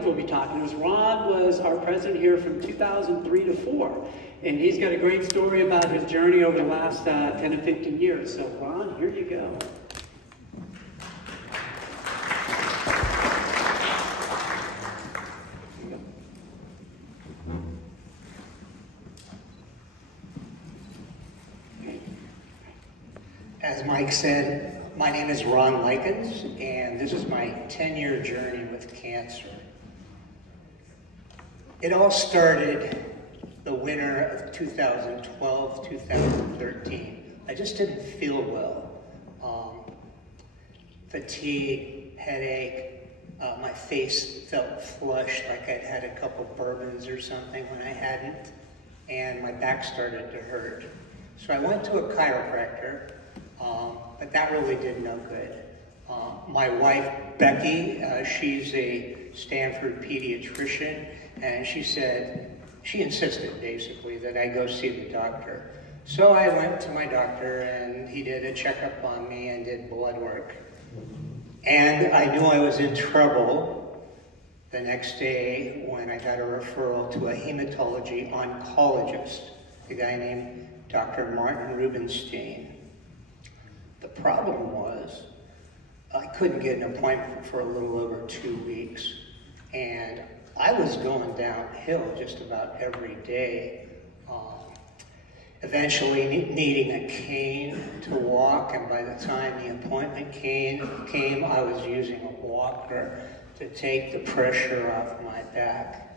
Likens will be talking to us. Ron was our president here from 2003 to 4, and he's got a great story about his journey over the last 10 to 15 years. So Ron, here you go. As Mike said, my name is Ron Likens, and this is my 10-year journey with cancer. It all started the winter of 2012, 2013. I just didn't feel well. Fatigue, headache, my face felt flushed like I'd had a couple bourbons or something when I hadn't, and my back started to hurt. So I went to a chiropractor. But that really did no good. My wife, Becky, she's a Stanford pediatrician, and she insisted basically that I go see the doctor. So I went to my doctor, and he did a checkup on me and did blood work. And I knew I was in trouble the next day when I got a referral to a hematology oncologist, a guy named Dr. Martin Rubenstein. The problem was I couldn't get an appointment for a little over 2 weeks, and I was going downhill just about every day, eventually needing a cane to walk, and by the time the appointment came, I was using a walker to take the pressure off my back.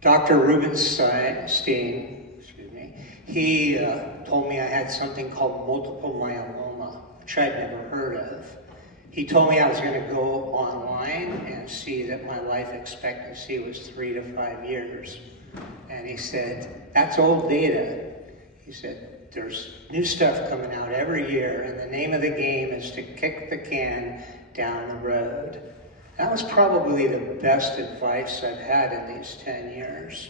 Dr. Rubenstein, he told me I had something called multiple myeloma, which I'd never heard of. He told me I was going to go online and see that my life expectancy was 3 to 5 years. And he said, that's old data. He said, there's new stuff coming out every year, and the name of the game is to kick the can down the road. That was probably the best advice I've had in these 10 years.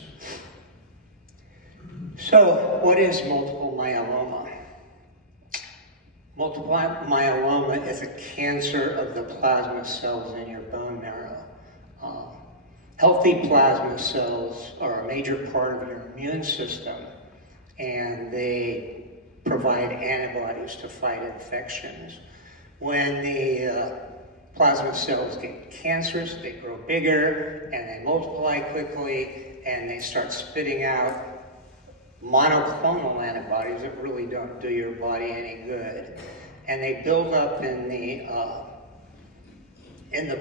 So, what is multiple myeloma? Multiple myeloma is a cancer of the plasma cells in your bone marrow. Healthy plasma cells are a major part of your immune system, and they provide antibodies to fight infections. When the plasma cells get cancerous, they grow bigger, and they multiply quickly, and they start spitting out monoclonal antibodies that really don't do your body any good. And they build up in the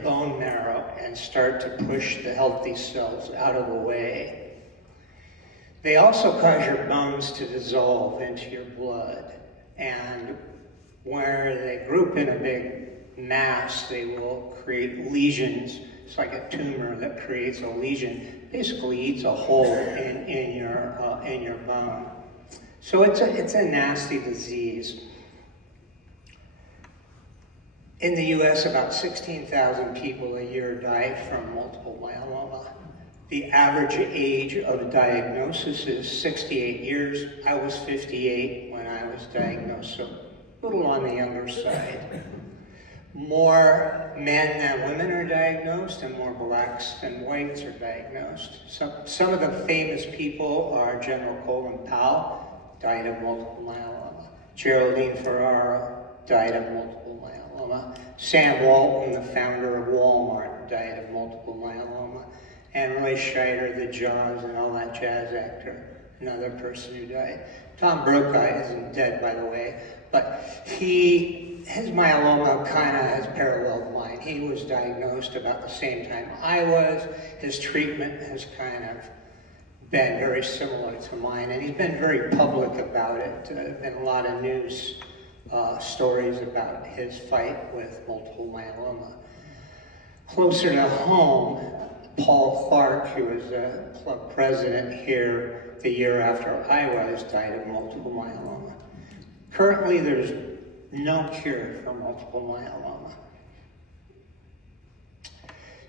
bone marrow and start to push the healthy cells out of the way. They also cause your bones to dissolve into your blood. And where they group in a big mass, they will create lesions. It's like a tumor that creates a lesion, basically eats a hole in your bone. So it's a nasty disease. In the US, about 16,000 people a year die from multiple myeloma. The average age of diagnosis is 68 years. I was 58 when I was diagnosed, so a little on the younger side. More men than women are diagnosed, and more blacks than whites are diagnosed. Some of the famous people are General Colin Powell, died of multiple myeloma. Geraldine Ferrara died of multiple myeloma. Sam Walton, the founder of Walmart, died of multiple myeloma. And Roy Scheider, the Jaws and all that jazz actor, another person who died. Tom Brokaw isn't dead, by the way, but his myeloma kind of has paralleled mine. He was diagnosed about the same time I was. His treatment has kind of been very similar to mine, and he's been very public about it. There's been a lot of news stories about his fight with multiple myeloma. Closer to home, Paul Clark, who was the club president here the year after I was, died of multiple myeloma. Currently, there's no cure for multiple myeloma.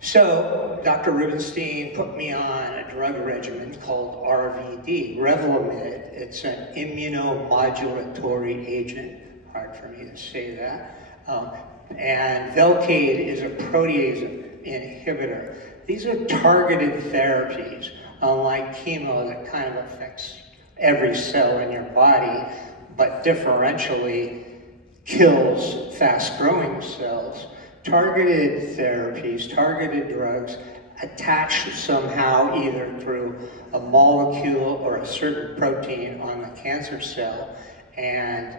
So, Dr. Rubenstein put me on a drug regimen called RVD, Revlimid. It's an immunomodulatory agent, hard for me to say that. And Velcade is a protease inhibitor. These are targeted therapies, unlike chemo that kind of affects every cell in your body, but differentially kills fast-growing cells. Targeted therapies, targeted drugs, attach somehow either through a molecule or a certain protein on the cancer cell, and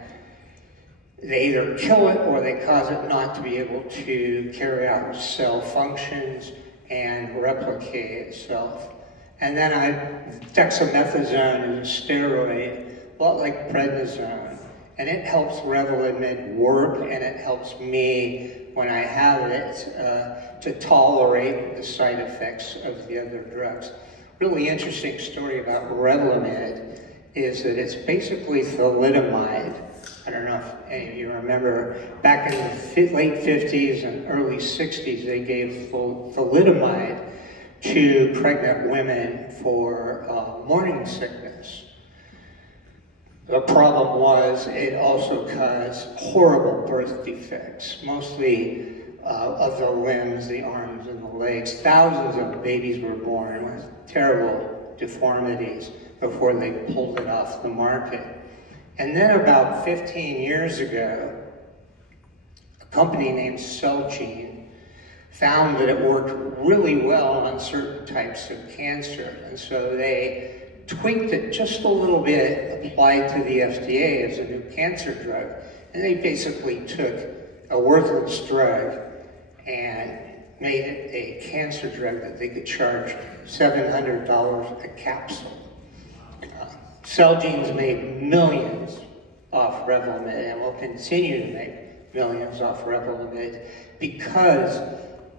they either kill it or they cause it not to be able to carry out cell functions and replicate itself. And then dexamethasone is a steroid, a lot like prednisone, and it helps Revlimid work, and it helps me when I have it to tolerate the side effects of the other drugs. Really interesting story about Revlimid is that it's basically thalidomide. I don't know if any of you remember, back in the late 50s and early 60s, they gave thalidomide to pregnant women for morning sickness. The problem was it also caused horrible birth defects, mostly of the limbs, the arms, and the legs. Thousands of babies were born with terrible deformities before they pulled it off the market. And then about 15 years ago, a company named Celgene found that it worked really well on certain types of cancer. And so they tweaked it just a little bit, applied to the FDA as a new cancer drug. And they basically took a worthless drug and made it a cancer drug that they could charge $700 a capsule. Celgene's made millions off Revlimid and will continue to make millions off Revlimid because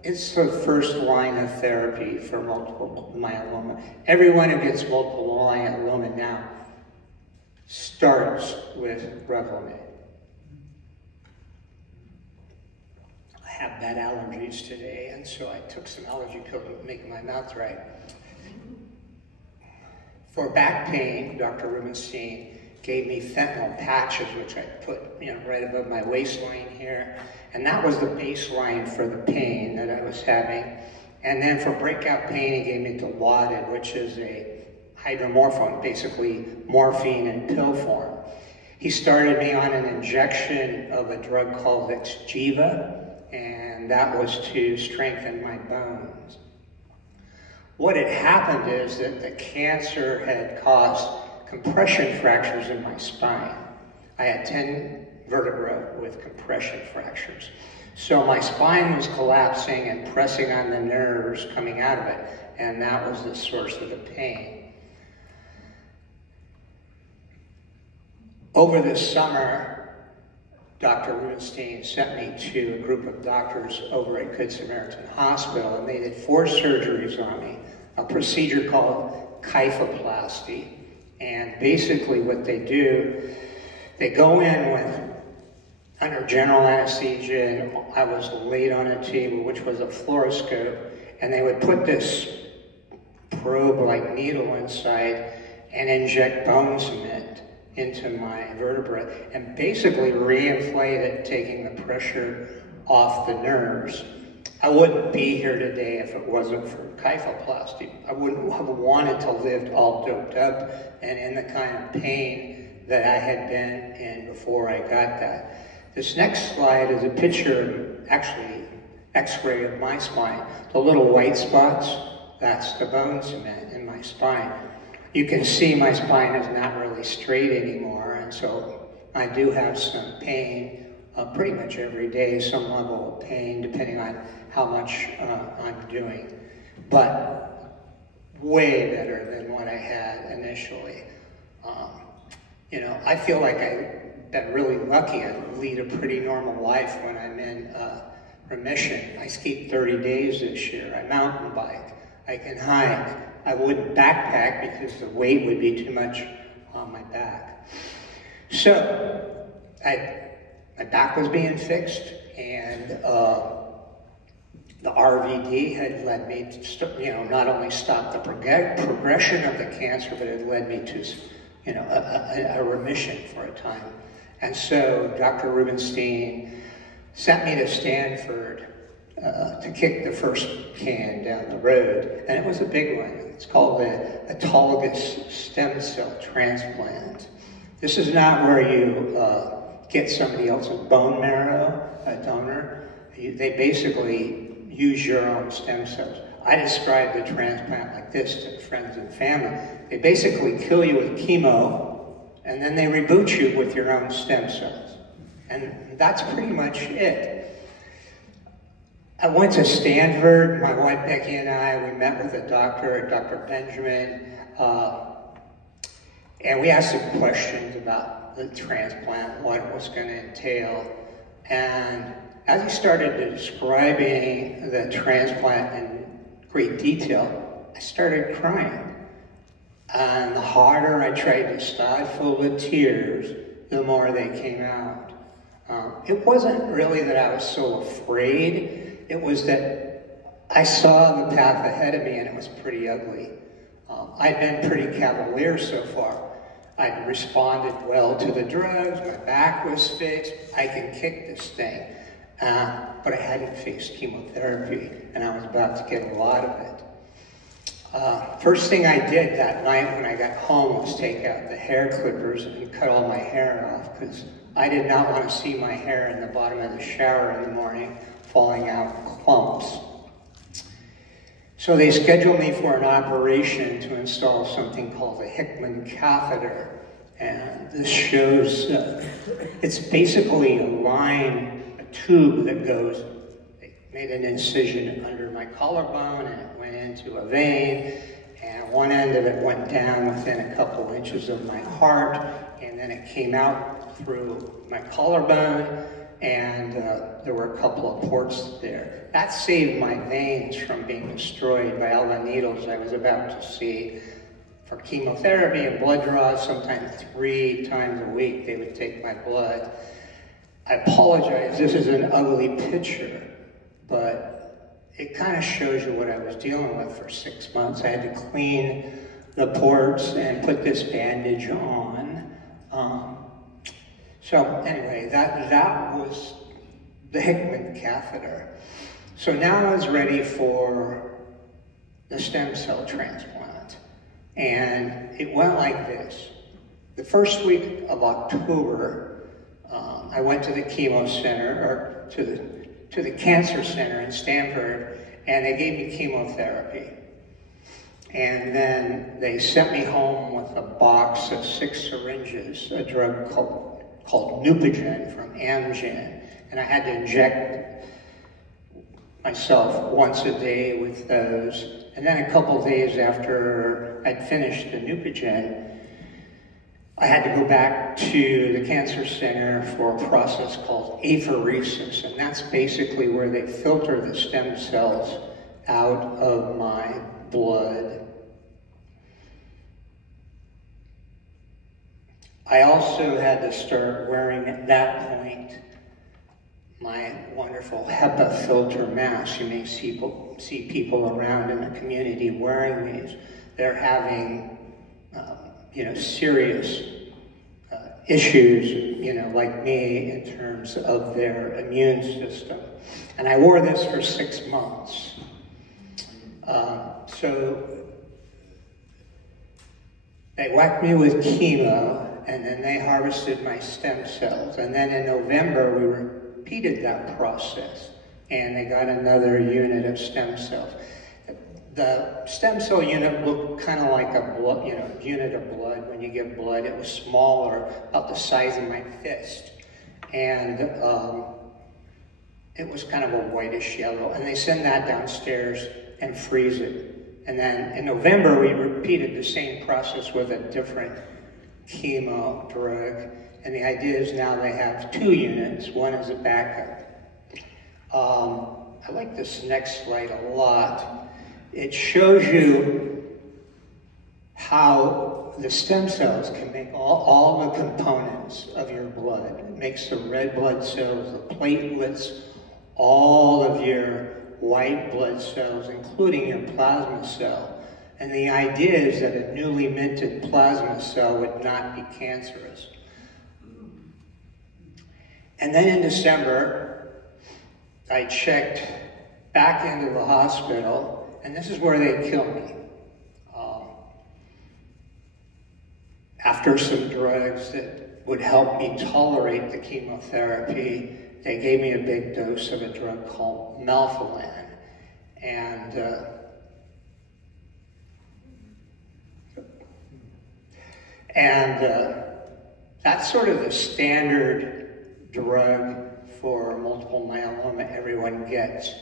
it's the first line of therapy for multiple myeloma. Everyone who gets multiple myeloma now starts with Revlimid. I have bad allergies today, and so I took some allergy pills to make my mouth dry. For back pain, Dr. Rubenstein gave me fentanyl patches, which I put right above my waistline here. And that was the baseline for the pain that I was having. And then for breakout pain, he gave me Dilaudid, which is a hydromorphone, basically morphine in pill form. He started me on an injection of a drug called Exgeva, and that was to strengthen my bones. What had happened is that the cancer had caused compression fractures in my spine. I had 10 vertebrae with compression fractures. So my spine was collapsing and pressing on the nerves coming out of it, and that was the source of the pain. Over this summer, Dr. Rubenstein sent me to a group of doctors over at Good Samaritan Hospital, and they did 4 surgeries on me, a procedure called kyphoplasty. And basically what they do, they go in with under general anesthesia, and I was laid on a table, which was a fluoroscope, and they would put this probe-like needle inside and inject bone cement into my vertebra and basically reinflate it, taking the pressure off the nerves. I wouldn't be here today if it wasn't for kyphoplasty. I wouldn't have wanted to live all doped up and in the kind of pain that I had been in before I got that. This next slide is a picture, actually, x-ray of my spine. The little white spots, that's the bone cement in my spine. You can see my spine is not really straight anymore, and so I do have some pain pretty much every day, some level of pain, depending on how much I'm doing. But way better than what I had initially. I feel like I've been really lucky. I lead a pretty normal life when I'm in remission. I skied 30 days this year. I mountain bike. I can hike. I wouldn't backpack because the weight would be too much on my back. So my back was being fixed, and the RVD had led me to, not only stop the progression of the cancer, but it led me to, a remission for a time. And so Dr. Rubenstein sent me to Stanford to kick the first can down the road, and it was a big one. It's called the autologous stem cell transplant. This is not where you get somebody else's bone marrow, a donor. They basically use your own stem cells. I describe the transplant like this to friends and family. They basically kill you with chemo, and then they reboot you with your own stem cells. And that's pretty much it. I went to Stanford. My wife Becky and I, we met with a doctor, Dr. Benjamin, and we asked him questions about the transplant, what it was going to entail. And as he started describing the transplant in great detail, I started crying. And the harder I tried to stifle the tears, the more they came out. It wasn't really that I was so afraid, it was that I saw the path ahead of me and it was pretty ugly. I'd been pretty cavalier so far. I'd responded well to the drugs, my back was fixed, I can kick this thing. But I hadn't faced chemotherapy, and I was about to get a lot of it. First thing I did that night when I got home was take out the hair clippers and cut all my hair off, because I did not want to see my hair in the bottom of the shower in the morning falling out in clumps. So they scheduled me for an operation to install something called a Hickman catheter. And this shows, it's basically a line, a tube that goes, they made an incision under my collarbone and it went into a vein. And one end of it went down within a couple inches of my heart. And then it came out through my collarbone. And there were a couple of ports there. That saved my veins from being destroyed by all the needles I was about to see. For chemotherapy and blood draws, sometimes 3 times a week, they would take my blood. I apologize, this is an ugly picture, but it kind of shows you what I was dealing with for 6 months. I had to clean the ports and put this bandage on. So anyway, that was the Hickman catheter. So now I was ready for the stem cell transplant. And it went like this. The first week of October, I went to the chemo center, or to the cancer center in Stanford, and they gave me chemotherapy. And then they sent me home with a box of 6 syringes, a drug called Neupogen from Amgen, and I had to inject myself once a day with those. And then a couple of days after I'd finished the Neupogen, I had to go back to the cancer center for a process called apheresis, and that's basically where they filter the stem cells out of my blood. I also had to start wearing, at that point, my wonderful HEPA filter mask. You may see people around in the community wearing these. They're having, serious issues, like me, in terms of their immune system. And I wore this for 6 months. So they whacked me with chemo, and then they harvested my stem cells. And then in November, we repeated that process, and they got another unit of stem cells. The stem cell unit looked kind of like a blood, unit of blood. When you give blood, it was smaller, about the size of my fist. And it was kind of a whitish yellow. And they send that downstairs and freeze it. And then in November, we repeated the same process with a different chemo drug. And the idea is now they have 2 units. One is a backup. I like this next slide a lot. It shows you how the stem cells can make all the components of your blood. It makes the red blood cells, the platelets, all of your white blood cells, including your plasma cell. And the idea is that a newly minted plasma cell would not be cancerous. And then in December, I checked back into the hospital, and this is where they killed me. After some drugs that would help me tolerate the chemotherapy, they gave me a big dose of a drug called melphalan. And that's sort of the standard drug for multiple myeloma everyone gets.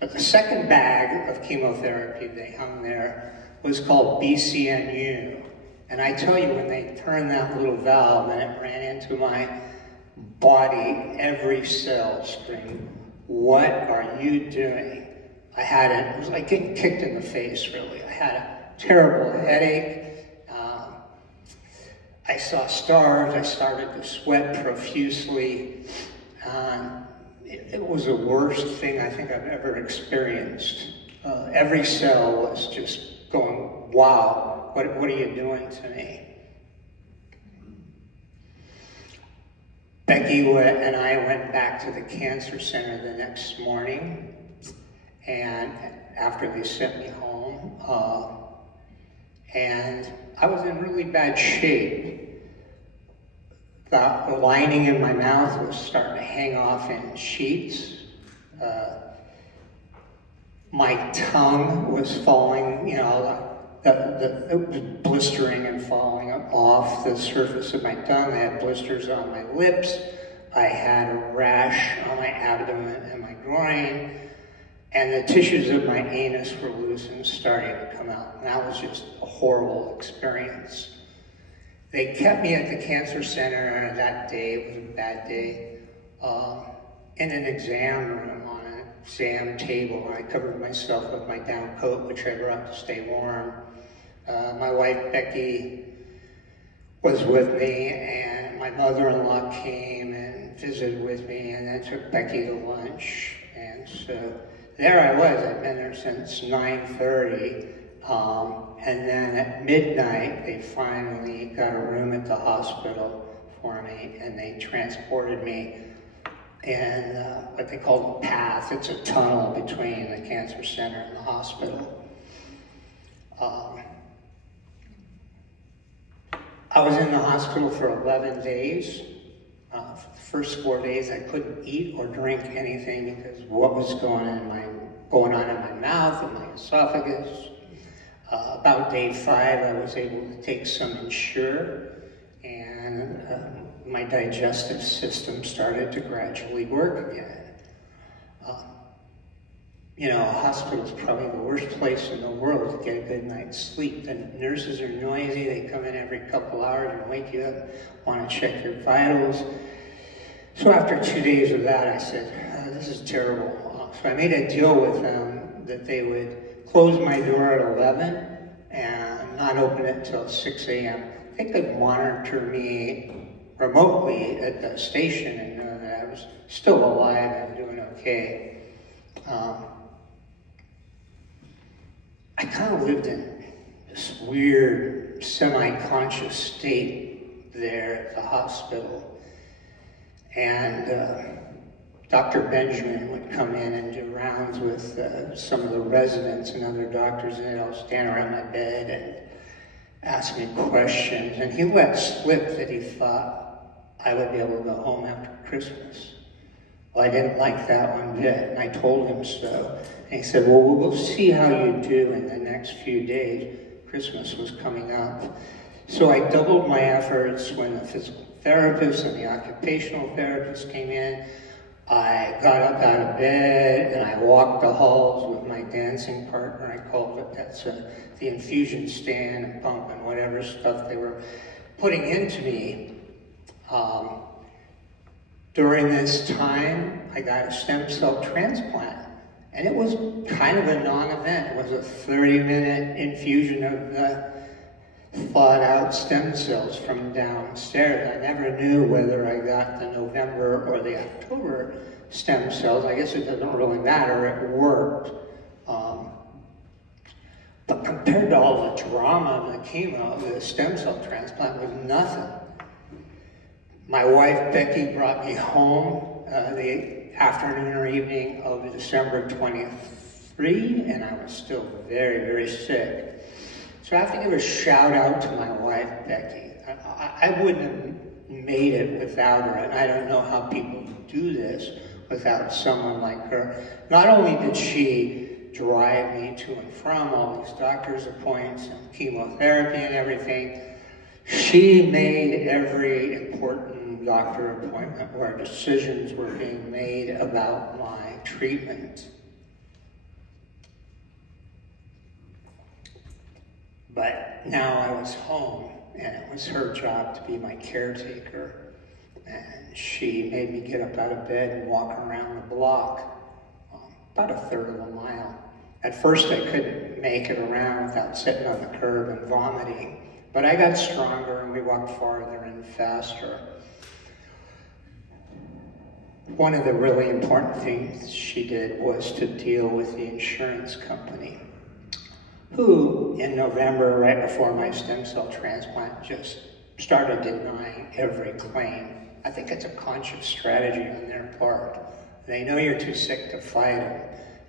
But the second bag of chemotherapy they hung there was called BCNU. And I tell you, when they turned that little valve and it ran into my body, every cell screamed, "What are you doing?" It was like getting kicked in the face, really. I had a terrible headache. I saw stars. I started to sweat profusely. It was the worst thing I think I've ever experienced. Every cell was just going, "Wow, what are you doing to me?" Becky and I went back to the cancer center the next morning, and after they sent me home, and I was in really bad shape. The lining in my mouth was starting to hang off in sheets. My tongue was falling, it was blistering and falling off the surface of my tongue. I had blisters on my lips. I had a rash on my abdomen and my groin. And the tissues of my anus were loose and starting to come out. And that was just a horrible experience. They kept me at the cancer center that day, it was a bad day, in an exam room on an exam table. I covered myself with my down coat, which I brought to stay warm. My wife, Becky, was with me, and my mother-in-law came and visited with me, and then took Becky to lunch. And so there I was. I'd been there since 9:30. And then at midnight, they finally got a room at the hospital for me, and they transported me in what they call the path. It's a tunnel between the cancer center and the hospital. I was in the hospital for 11 days. For the first 4 days, I couldn't eat or drink anything because of what was going on in my mouth and my esophagus. About day 5, I was able to take some Ensure, and my digestive system started to gradually work again. A hospital is probably the worst place in the world to get a good night's sleep. The nurses are noisy. They come in every couple hours and wake you up, want to check your vitals. So after 2 days of that, I said, this is terrible. So I made a deal with them that they would close my door at 11 and not open it until 6 a.m. They could monitor me remotely at the station and know that I was still alive and doing okay. I kind of lived in this weird semi-conscious state there at the hospital. And Dr. Benjamin would come in and do rounds with some of the residents and other doctors, and they'd all stand around my bed and ask me questions. And he let slip that he thought I would be able to go home after Christmas. Well, I didn't like that one bit, and I told him so. And he said, well, we'll see how you do in the next few days. Christmas was coming up. So I doubled my efforts when the physical therapist and the occupational therapist came in. I got up out of bed and I walked the halls with my dancing partner, I called it. That's the infusion stand and pump and whatever stuff they were putting into me. During this time, I got a stem cell transplant, and it was kind of a non-event. It was a 30-minute infusion of the thawed-out stem cells from downstairs. I never knew whether I got the November or the October stem cells. I guess it doesn't really matter. It worked. But compared to all the drama of the chemo, the stem cell transplant was nothing. My wife, Becky, brought me home. afternoon or evening of December 23, and I was still very, very sick. So I have to give a shout out to my wife, Becky. I wouldn't have made it without her, and I don't know how people do this without someone like her. Not only did she drive me to and from all these doctor's appointments and chemotherapy and everything, she made every important doctor appointment where decisions were being made about my treatment. But now I was home, and it was her job to be my caretaker. And she made me get up out of bed and walk around the block, about a third of a mile. At first I couldn't make it around without sitting on the curb and vomiting. But I got stronger and we walked farther and faster. One of the really important things she did was to deal with the insurance company, who in November, right before my stem cell transplant, just started denying every claim. I think it's a conscious strategy on their part. They know you're too sick to fight them,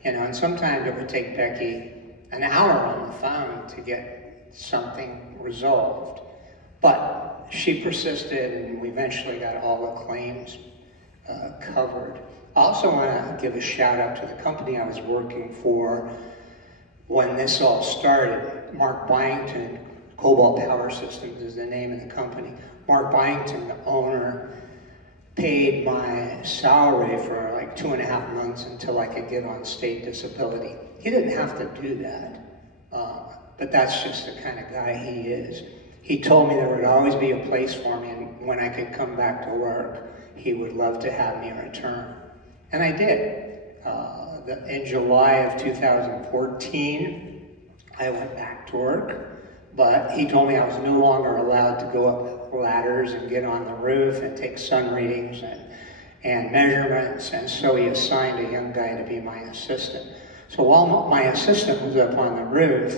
you know, and sometimes it would take Becky an hour on the phone to get something resolved. But she persisted, and we eventually got all the claims covered. I also want to give a shout out to the company I was working for when this all started. Mark Byington, Cobalt Power Systems is the name of the company. Mark Byington, the owner, paid my salary for like 2.5 months until I could get on state disability. He didn't have to do that. But that's just the kind of guy he is. He told me there would always be a place for me, and when I could come back to work, he would love to have me return. And I did. In July of 2014, I went back to work, but he told me I was no longer allowed to go up ladders and get on the roof and take sun readings and measurements, and so he assigned a young guy to be my assistant. So while my assistant was up on the roof,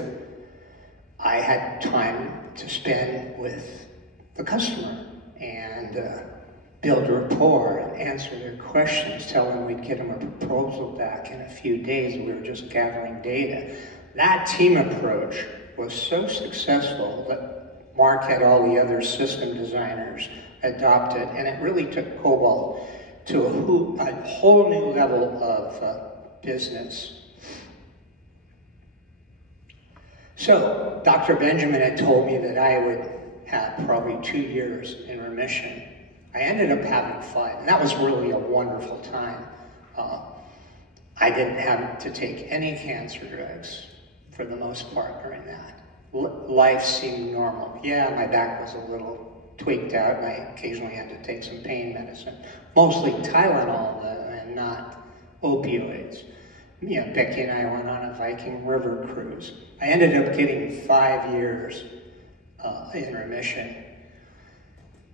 I had time to spend with the customer and build rapport and answer their questions, tell them we'd get them a proposal back in a few days, and we were just gathering data. That team approach was so successful that Mark had all the other system designers adopt it, and it really took Cobalt to a whole new level of business. So, Dr. Benjamin had told me that I would have probably 2 years in remission. I ended up having 5, and that was really a wonderful time. I didn't have to take any cancer drugs for the most part during that. Life seemed normal. Yeah, my back was a little tweaked out, and I occasionally had to take some pain medicine. Mostly Tylenol, though, and not opioids. You know, Becky and I went on a Viking River cruise. I ended up getting 5 years in remission.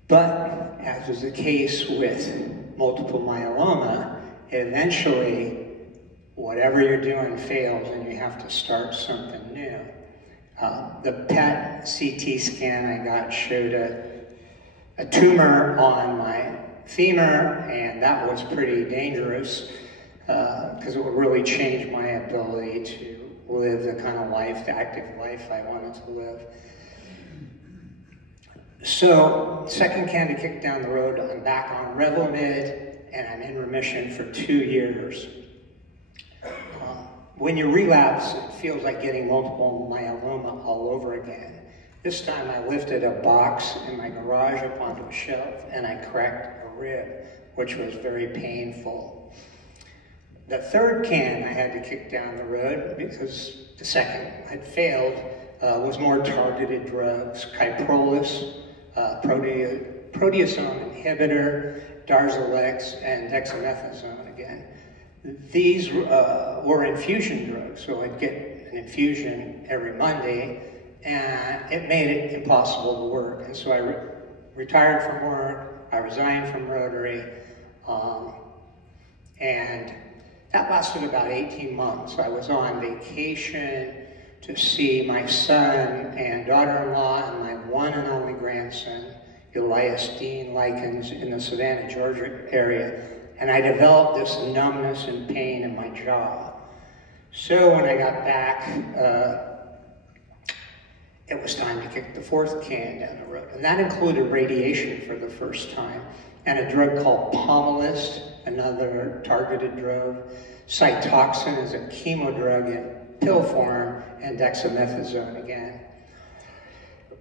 But, as was the case with multiple myeloma, eventually, whatever you're doing fails and you have to start something new. The PET CT scan I got showed a tumor on my femur, and that was pretty dangerous because it would really change my ability to live the kind of life, the active life I wanted to live. So, second candy kick down the road, I'm back on Revlimid, and I'm in remission for 2 years. When you relapse, it feels like getting multiple myeloma all over again. This time I lifted a box in my garage up onto a shelf, and I cracked a rib, which was very painful. The third can I had to kick down the road, because the second had failed, was more targeted drugs, Kyprolis, proteasome inhibitor, Darzalex, and dexamethasone again. These were infusion drugs, so I'd get an infusion every Monday, and it made it impossible to work. And so I retired from work, I resigned from Rotary, and that lasted about 18 months. I was on vacation to see my son and daughter-in-law and my one and only grandson, Elias Dean Likens, in the Savannah, Georgia area. and I developed this numbness and pain in my jaw. So when I got back, it was time to kick the fourth can down the road. And that included radiation for the first time, and a drug called Pomalyst, another targeted drug. Cytoxin is a chemo drug in pill form, and dexamethasone again.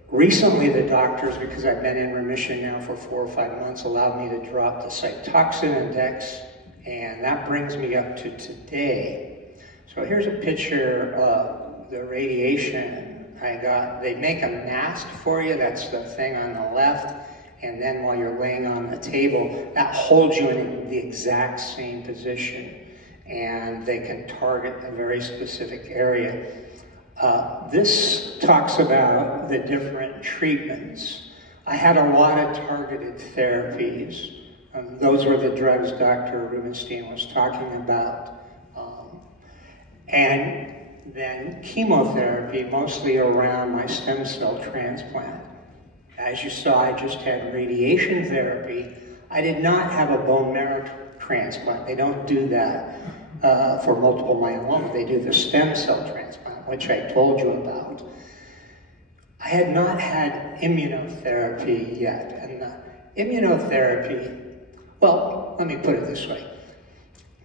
Recently, the doctors, because I've been in remission now for 4 or 5 months, allowed me to drop the Cytoxin and Dex, and that brings me up to today. So here's a picture of the radiation I got. They make a mask for you, that's the thing on the left, and then while you're laying on the table, that holds you in the exact same position, and they can target a very specific area. This talks about the different treatments. I had a lot of targeted therapies. Those were the drugs Dr. Rubenstein was talking about. And then chemotherapy, mostly around my stem cell transplant. As you saw, I just had radiation therapy. I did not have a bone marrow transplant. They don't do that for multiple myeloma. They do the stem cell transplant, which I told you about. I had not had immunotherapy yet. And immunotherapy, well, let me put it this way.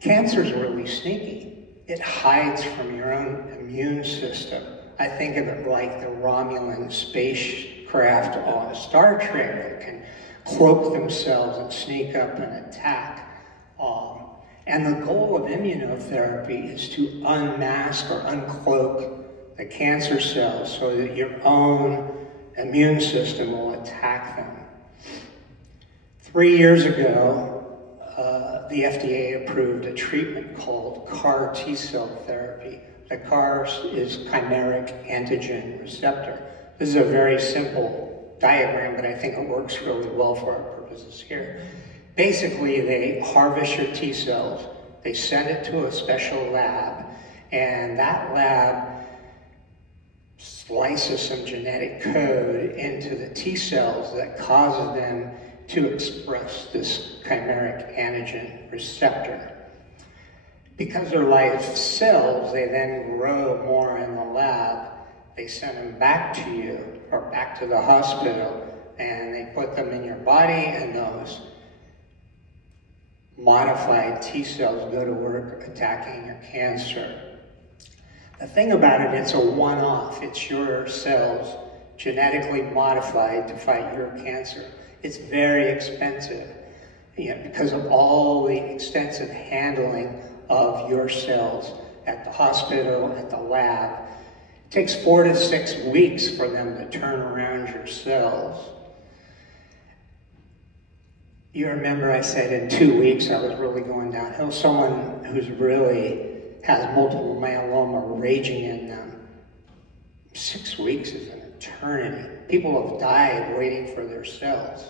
Cancer's really sneaky. It hides from your own immune system. I think of it like the Romulan spacecraft on Star Trek that can cloak themselves and sneak up and attack. And the goal of immunotherapy is to unmask or uncloak the cancer cells so that your own immune system will attack them. 3 years ago, the FDA approved a treatment called CAR T-cell therapy. The CAR is chimeric antigen receptor. This is a very simple diagram, but I think it works really well for our purposes here. Basically, they harvest your T cells, they send it to a special lab, and that lab slices some genetic code into the T cells that causes them to express this chimeric antigen receptor. Because they're live cells, they then grow more in the lab. They send them back to you, or back to the hospital, and they put them in your body, and those modified T cells go to work attacking your cancer. The thing about it, it's a one-off. It's your cells genetically modified to fight your cancer. It's very expensive, because of all the extensive handling of your cells at the hospital, at the lab. It takes 4 to 6 weeks for them to turn around your cells. You remember I said in 2 weeks I was really going downhill. Someone who's really has multiple myeloma raging in them, 6 weeks is an eternity. People have died waiting for their cells.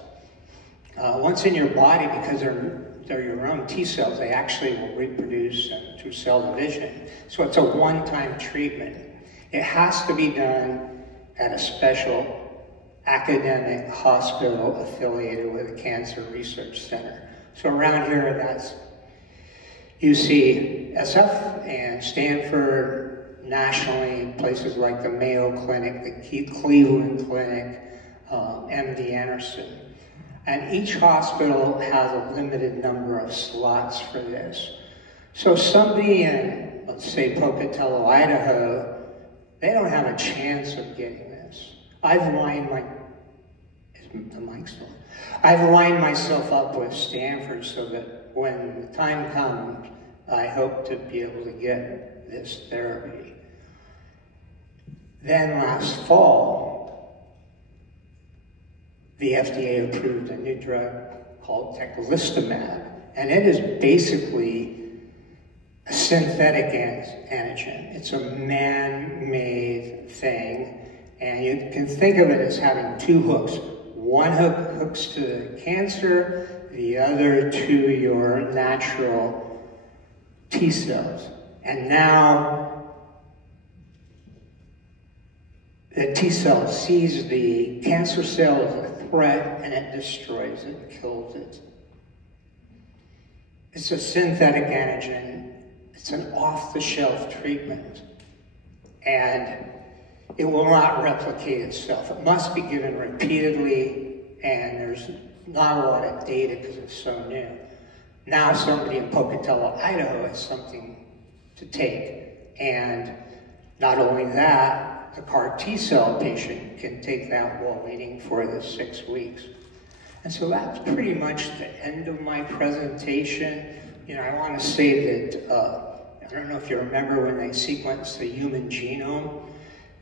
Once in your body, because they're your own T cells, they actually will reproduce through cell division. So it's a one-time treatment. It has to be done at a special academic hospital affiliated with a cancer research center. So around here, that's UCSF and Stanford, nationally, places like the Mayo Clinic, the Cleveland Clinic, MD Anderson. And each hospital has a limited number of slots for this. So somebody in, let's say, Pocatello, Idaho, they don't have a chance of getting this. I've lined myself up with Stanford so that when the time comes, I hope to be able to get this therapy. Then last fall, the FDA approved a new drug called teclistamab, and it is basically a synthetic antigen. It's a man-made thing, and you can think of it as having two hooks. One hook hooks to the cancer, the other to your natural T cells. And now the T cell sees the cancer cell as a threat, and it destroys it, kills it. It's a synthetic antigen. It's an off-the-shelf treatment. And it will not replicate itself. It must be given repeatedly, and there's not a lot of data because it's so new. Now somebody in Pocatello, Idaho has something to take. And not only that, the CAR T-cell patient can take that while waiting for the 6 weeks. And so that's pretty much the end of my presentation. You know, I want to say that, I don't know if you remember when they sequenced the human genome,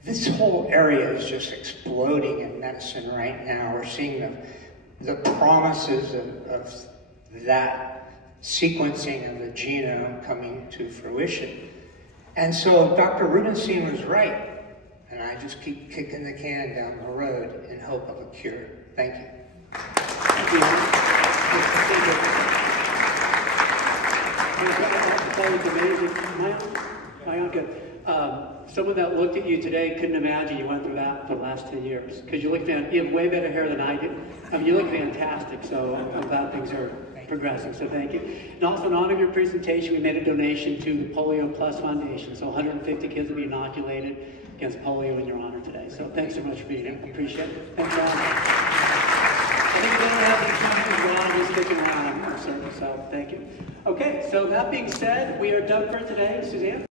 this whole area is just exploding in medicine right now. We're seeing the promises of that sequencing of the genome coming to fruition. And so Dr. Rubenstein was right, and I just keep kicking the can down the road in hope of a cure. Thank you. Thank you. That was amazing. My uncle, someone that looked at you today couldn't imagine you went through that for the last 10 years. Because you look, you have way better hair than I do. I mean, you look fantastic, so I'm glad things are progressing, so thank you. And also, in honor of your presentation, we made a donation to the Polio Plus Foundation. So 150 kids will be inoculated against polio in your honor today. So thanks so much for being here. Appreciate it. Thanks, Ron. I think we're going to have the sticking around, I'm certain, so thank you. Okay, so that being said, we are done for today. Suzanne?